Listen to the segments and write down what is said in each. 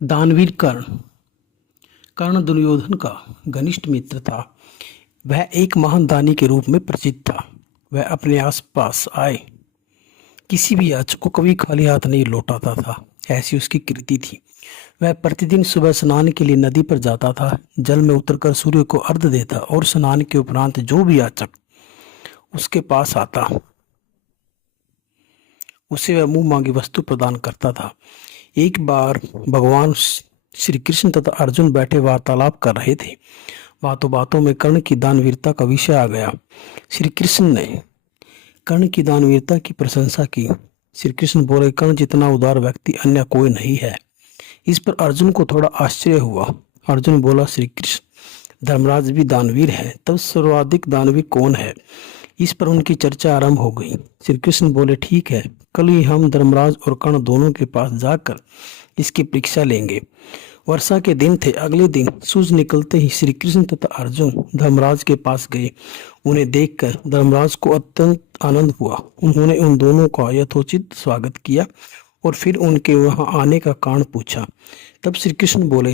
दानवीर कर्ण। कर्ण दुर्योधन का घनिष्ठ मित्र था। वह एक महान दानी के रूप में प्रसिद्ध था। वह अपने आसपास आए किसी भी याचक को कभी खाली हाथ नहीं लौटाता था, ऐसी उसकी कृति थी। वह प्रतिदिन सुबह स्नान के लिए नदी पर जाता था, जल में उतरकर सूर्य को अर्घ्य देता और स्नान के उपरांत जो भी याचक उसके पास आता उसे वह मुंह मांगी वस्तु प्रदान करता था। एक बार भगवान श्री कृष्ण तथा अर्जुन बैठे वार्तालाप कर रहे थे। बातों बातों में कर्ण की दानवीरता का विषय आ गया। श्री कृष्ण ने कर्ण की दानवीरता की प्रशंसा की। श्री कृष्ण बोले, कर्ण जितना उदार व्यक्ति अन्य कोई नहीं है। इस पर अर्जुन को थोड़ा आश्चर्य हुआ। अर्जुन बोला, श्री कृष्ण, धर्मराज भी दानवीर है, तब सर्वाधिक दानवीर कौन है? इस पर उनकी चर्चा आरंभ हो गई। श्री कृष्ण बोले, ठीक है, कल ही हम धर्मराज और कर्ण दोनों के पास जाकर इसकी परीक्षा लेंगे। वर्षा के दिन थे। अगले दिन सूरज निकलते ही श्री कृष्ण तथा अर्जुन धर्मराज के पास गए। उन्हें देखकर धर्मराज को अत्यंत आनंद हुआ। उन्होंने उन दोनों का यथोचित स्वागत किया और फिर उनके वहां आने का कारण पूछा। तब श्री कृष्ण बोले,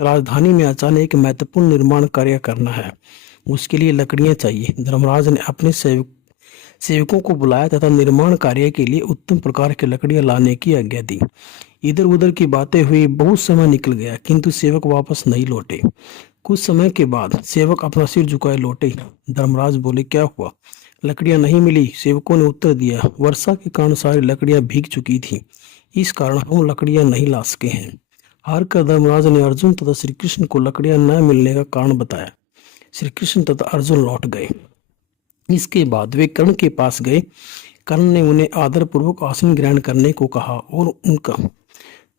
राजधानी में अचानक एक महत्वपूर्ण निर्माण कार्य करना है, उसके लिए लकड़ियां चाहिए। धर्मराज ने अपने सेवकों को बुलाया तथा निर्माण कार्य के लिए उत्तम प्रकार की लकड़ियां लाने की आज्ञा दी। इधर उधर की बातें हुई, बहुत समय निकल गया, किंतु सेवक वापस नहीं लौटे। कुछ समय के बाद सेवक अपना सिर झुकाए लौटे। धर्मराज बोले, क्या हुआ? लकड़ियां नहीं मिली। सेवकों ने उत्तर दिया, वर्षा के कारण सारी लकड़ियां भीग चुकी थी, इस कारण हम लकड़ियां नहीं ला सके हैं। हार कर धर्मराज ने अर्जुन तथा श्री कृष्ण को लकड़ियां न मिलने का कारण बताया। श्री कृष्ण तथा अर्जुन लौट गए। इसके बाद वे कर्ण के पास गए। कर्ण ने उन्हें आदरपूर्वक आसन ग्रहण करने को कहा और उनका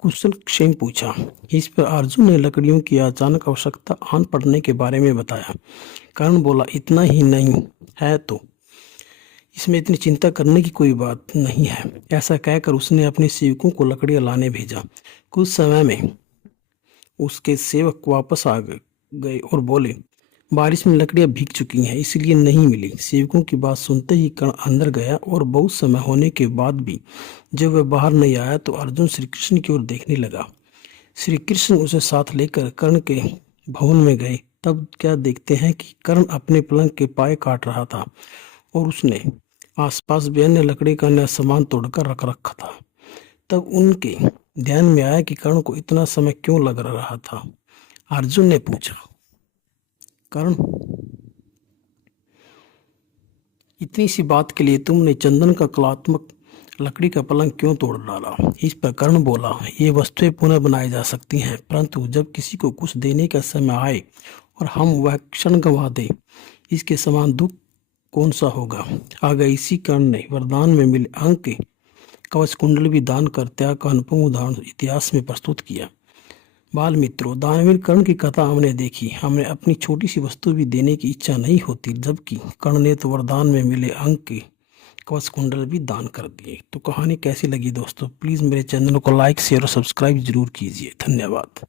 कुशल क्षेम पूछा। इस पर अर्जुन ने लकड़ियों की अचानक आवश्यकता आन पड़ने के बारे में बताया। कर्ण बोला, इतना ही नहीं है तो इसमें इतनी चिंता करने की कोई बात नहीं है। ऐसा कहकर उसने अपने सेवकों को लकड़ियां लाने भेजा। कुछ समय में उसके सेवक वापस आ गए और बोले, बारिश में लकड़ियां भीग चुकी हैं, इसलिए नहीं मिली। सेवकों की बात सुनते ही कर्ण अंदर गया और बहुत समय होने के बाद भी जब वह बाहर नहीं आया तो अर्जुन श्री कृष्ण की ओर देखने लगा। श्री कृष्ण उसे साथ लेकर कर्ण के भवन में गए। तब क्या देखते हैं कि कर्ण अपने पलंग के पाए काट रहा था और उसने आसपास भी अन्य लकड़ी का अन्य सामान तोड़कर रख रखा था। तब उनके ध्यान में आया कि कर्ण को इतना समय क्यों लग रहा था। अर्जुन ने पूछा, कर्ण, इतनी सी बात के लिए तुमने चंदन का कलात्मक लकड़ी का पलंग क्यों तोड़ डाला? इस पर कर्ण बोला, ये वस्तुएं पुनः बनाई जा सकती हैं, परंतु जब किसी को कुछ देने का समय आए और हम वह क्षण गंवा दें, इसके समान दुख कौन सा होगा? आगे इसी कर्ण ने वरदान में मिले अंग के कवच कुंडल भी दान कर त्याग का अनुपम उदाहरण इतिहास में प्रस्तुत किया। बाल मित्रों, दानवीर कर्ण की कथा हमने देखी। हमें अपनी छोटी सी वस्तु भी देने की इच्छा नहीं होती, जबकि कर्ण ने तो वरदान में मिले अंग के कवच कुंडल भी दान कर दिए। तो कहानी कैसी लगी दोस्तों? प्लीज़ मेरे चैनल को लाइक, शेयर और सब्सक्राइब जरूर कीजिए। धन्यवाद।